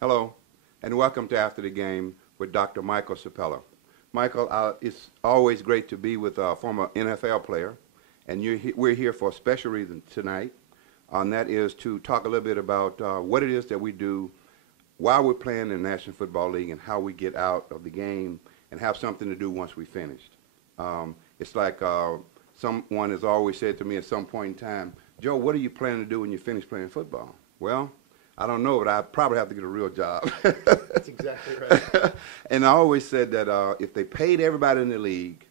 Hello, and welcome to After the Game with Dr. Michael Ciepiela. Michael, it's always great to be with a former NFL player, and we're here for a special reason tonight, and that is to talk a little bit about what it is that we do while we're playing in the National Football League and how we get out of the game and have something to do once we finished. It's like someone has always said to me at some point in time, Joe, what are you planning to do when you finish playing football? Well, I don't know, but I probably have to get a real job. That's exactly right. And I always said that if they paid everybody in the league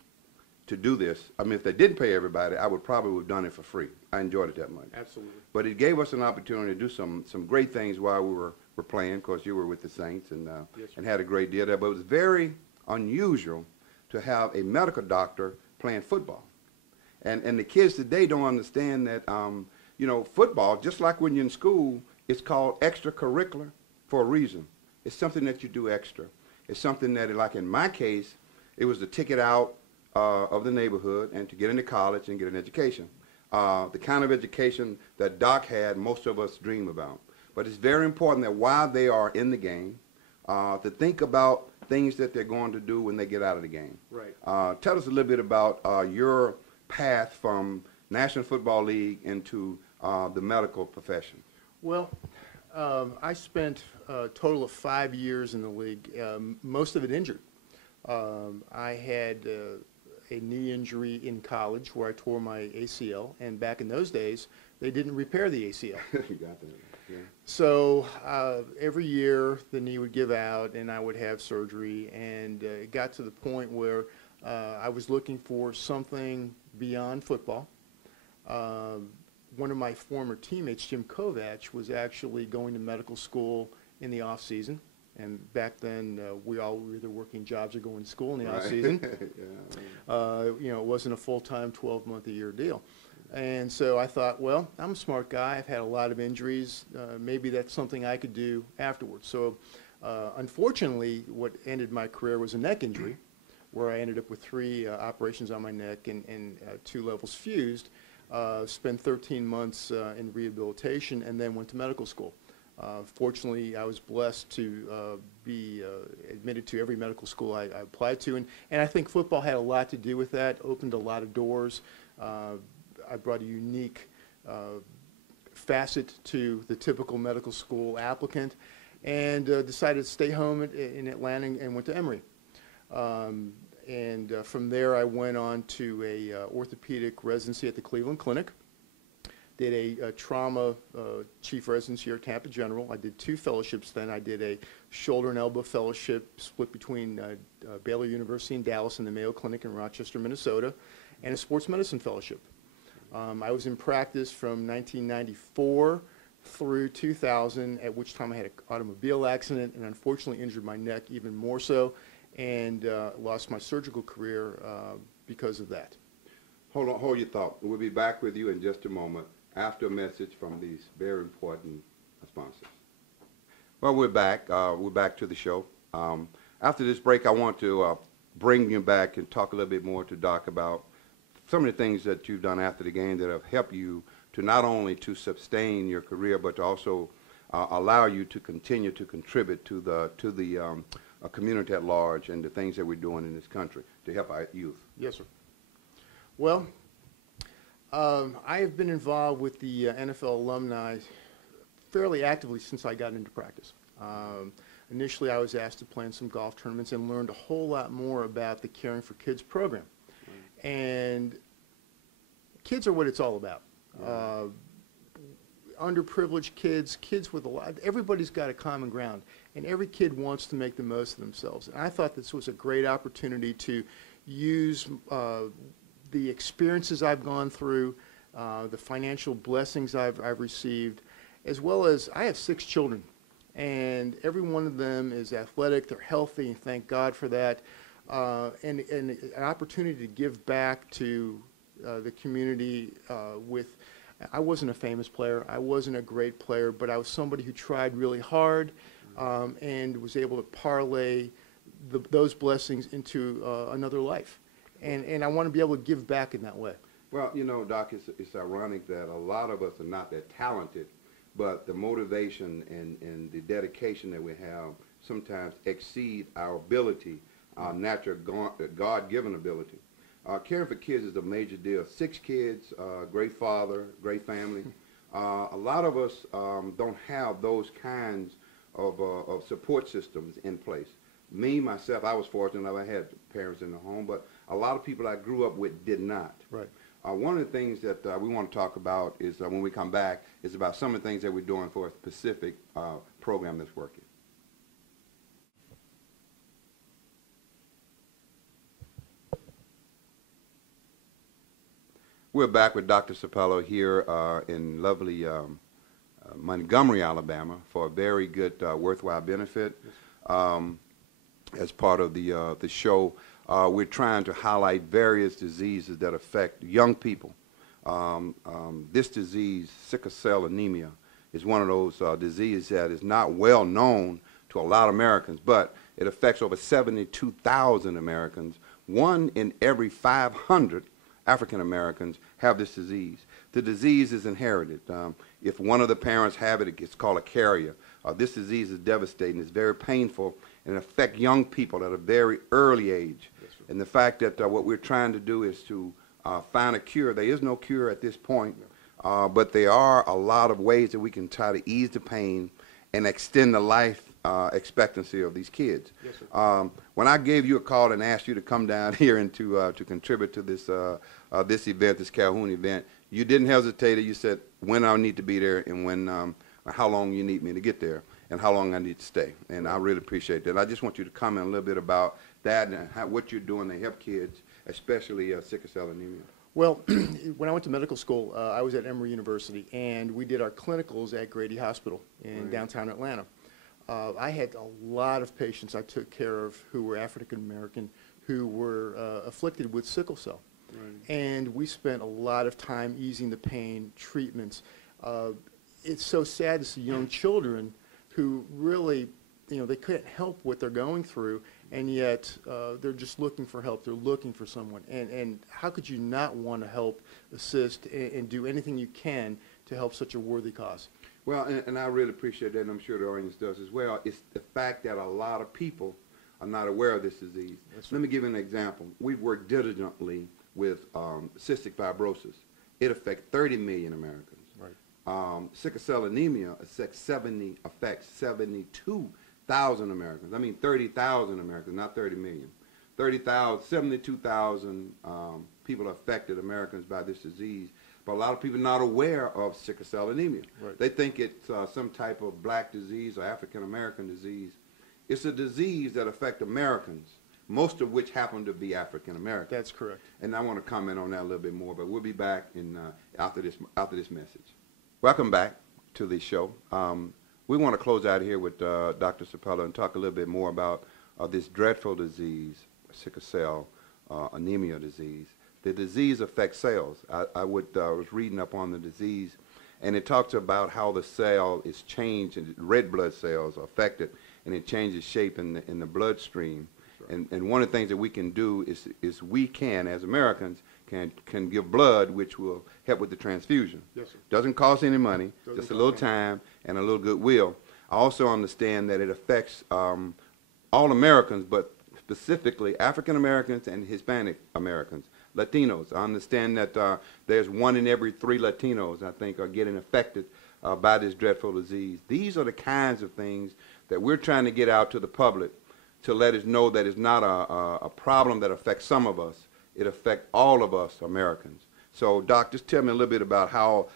to do this, I mean, if they didn't pay everybody, I would probably have done it for free. I enjoyed it that much. Absolutely. But it gave us an opportunity to do some great things while we were playing. Of course, you were with the Saints and Yes, and had a great deal there. But it was very unusual to have a medical doctor playing football. And the kids today don't understand that, football, just like when you're in school, it's called extracurricular for a reason. It's something that you do extra. It's something that, like in my case, it was the ticket out of the neighborhood and to get into college and get an education. The kind of education that Doc had, most of us dream about. But it's very important that while they are in the game, to think about things that they're going to do when they get out of the game. Right. Tell us a little bit about your path from National Football League into the medical profession. Well, I spent a total of 5 years in the league, most of it injured. I had a knee injury in college where I tore my ACL, and back in those days, they didn't repair the ACL. You got that. Yeah. So every year the knee would give out and I would have surgery, and it got to the point where I was looking for something beyond football. One of my former teammates, Jim Kovach, was actually going to medical school in the off season, and back then we all were either working jobs or going to school in the off season. It wasn't a full-time 12-month-a-year deal. And so I thought, well, I'm a smart guy. I've had a lot of injuries. Maybe that's something I could do afterwards. So unfortunately, what ended my career was a neck injury, where I ended up with 3 operations on my neck and 2 levels fused. Spent 13 months in rehabilitation and then went to medical school. Fortunately, I was blessed to be admitted to every medical school I applied to, and I think football had a lot to do with that, opened a lot of doors. I brought a unique facet to the typical medical school applicant, and decided to stay home in Atlanta and went to Emory. From there, I went on to a orthopedic residency at the Cleveland Clinic. Did a trauma chief residency here at Tampa General. I did 2 fellowships then. I did a shoulder and elbow fellowship split between Baylor University in Dallas and the Mayo Clinic in Rochester, Minnesota, and a sports medicine fellowship. I was in practice from 1994 through 2000, at which time I had an automobile accident and unfortunately injured my neck even more so, and lost my surgical career because of that. Hold your thought. We'll be back with you in just a moment after a message from these very important sponsors. Well, we're back. We're back to the show. After this break, I want to bring you back and talk a little bit more to Doc about some of the things that you've done after the game that have helped you to not only to sustain your career, but to also allow you to continue to contribute to the community at large and the things that we're doing in this country to help our youth. Yes, sir. Well, I have been involved with the NFL alumni fairly actively since I got into practice. Initially, I was asked to play in some golf tournaments and learned a whole lot more about the Caring for Kids program. And kids are what it's all about. Underprivileged kids, kids with a lot, everybody's got a common ground, and every kid wants to make the most of themselves. And I thought this was a great opportunity to use the experiences I've gone through, the financial blessings I've received, as well as I have 6 children, and every one of them is athletic, they're healthy, and thank God for that, and an opportunity to give back to the community I wasn't a famous player, I wasn't a great player, but I was somebody who tried really hard and was able to parlay those blessings into another life. And I want to be able to give back in that way. Well, Doc, it's ironic that a lot of us are not that talented, but the motivation and the dedication that we have sometimes exceed our ability, our natural God-given ability. Caring for kids is a major deal. 6 kids, great father, great family. A lot of us don't have those kinds of support systems in place. Me, myself, I was fortunate. I had parents in the home, but a lot of people I grew up with did not. Right. One of the things that we want to talk about is when we come back is about some of the things that we're doing for a specific program that's working. We're back with Dr. Ciepiela here in lovely Montgomery, Alabama, for a very good, worthwhile benefit. As part of the show, we're trying to highlight various diseases that affect young people. This disease, sickle cell anemia, is one of those diseases that is not well known to a lot of Americans, but it affects over 72,000 Americans. 1 in every 500 African Americans have this disease. The disease is inherited. If one of the parents have it, it's called a carrier. This disease is devastating. It's very painful and affects young people at a very early age. Yes, and the fact that what we're trying to do is to find a cure. There is no cure at this point, but there are a lot of ways that we can try to ease the pain and extend the life expectancy of these kids. Yes, sir. When I gave you a call and asked you to come down here and to contribute to this this event, this Calhoun event, you didn't hesitate. You said when I need to be there and when how long you need me to get there and how long I need to stay. And I really appreciate that. I just want you to comment a little bit about that and what you're doing to help kids, especially sickle cell anemia. Well, when I went to medical school, I was at Emory University, and we did our clinicals at Grady Hospital in downtown Atlanta. I had a lot of patients I took care of who were African American, who were afflicted with sickle cell. Right. And we spent a lot of time easing the pain, treatments. It's so sad to see young children who really, they couldn't help what they're going through, and yet they're just looking for help. They're looking for someone. And how could you not want to help, assist, and do anything you can to help such a worthy cause? Well, and I really appreciate that, and I'm sure the audience does as well. It's the fact that a lot of people are not aware of this disease. Yes, let me give you an example. We've worked diligently with cystic fibrosis. It affects 30 million Americans. Right. Sickle cell anemia affects 72,000 Americans. I mean 30,000 Americans, not 30 million. 72,000 people are affected, Americans, by this disease. But a lot of people are not aware of sickle cell anemia. Right. They think it's some type of black disease or African American disease. It's a disease that affects Americans, most of which happen to be African American. That's correct. And I want to comment on that a little bit more, but we'll be back after this message. Welcome back to the show. We want to close out here with Dr. Ciepiela and talk a little bit more about this dreadful disease, sickle cell anemia disease. The disease affects cells. I was reading up on the disease, and it talks about how the cell is changed, and red blood cells are affected, and it changes shape in the bloodstream. Right. And one of the things that we can do is we can, as Americans, can give blood, which will help with the transfusion. Yes, sir. Doesn't cost any money, just a little time and a little goodwill. I also understand that it affects all Americans, but specifically African Americans and Hispanic Americans. Latinos. I understand that there's 1 in every 3 Latinos, I think, are getting affected by this dreadful disease. These are the kinds of things that we're trying to get out to the public to let us know that it's not a problem that affects some of us. It affects all of us Americans. So, Doc, just tell me a little bit about how,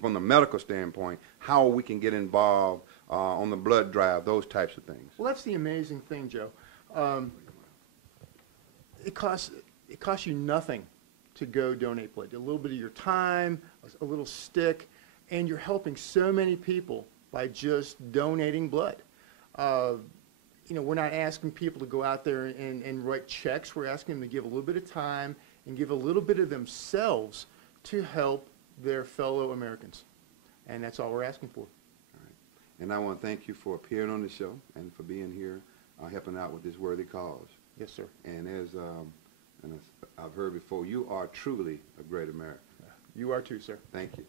from the medical standpoint, how we can get involved on the blood drive, those types of things. Well, that's the amazing thing, Joe. It costs you nothing to go donate blood. A little bit of your time, a little stick, and you're helping so many people by just donating blood. We're not asking people to go out there and write checks. We're asking them to give a little bit of time and give a little bit of themselves to help their fellow Americans. And that's all we're asking for. All right. And I want to thank you for appearing on the show and for being here helping out with this worthy cause. Yes, sir. And as I've heard before, you are truly a great American. You are too, sir. Thank you.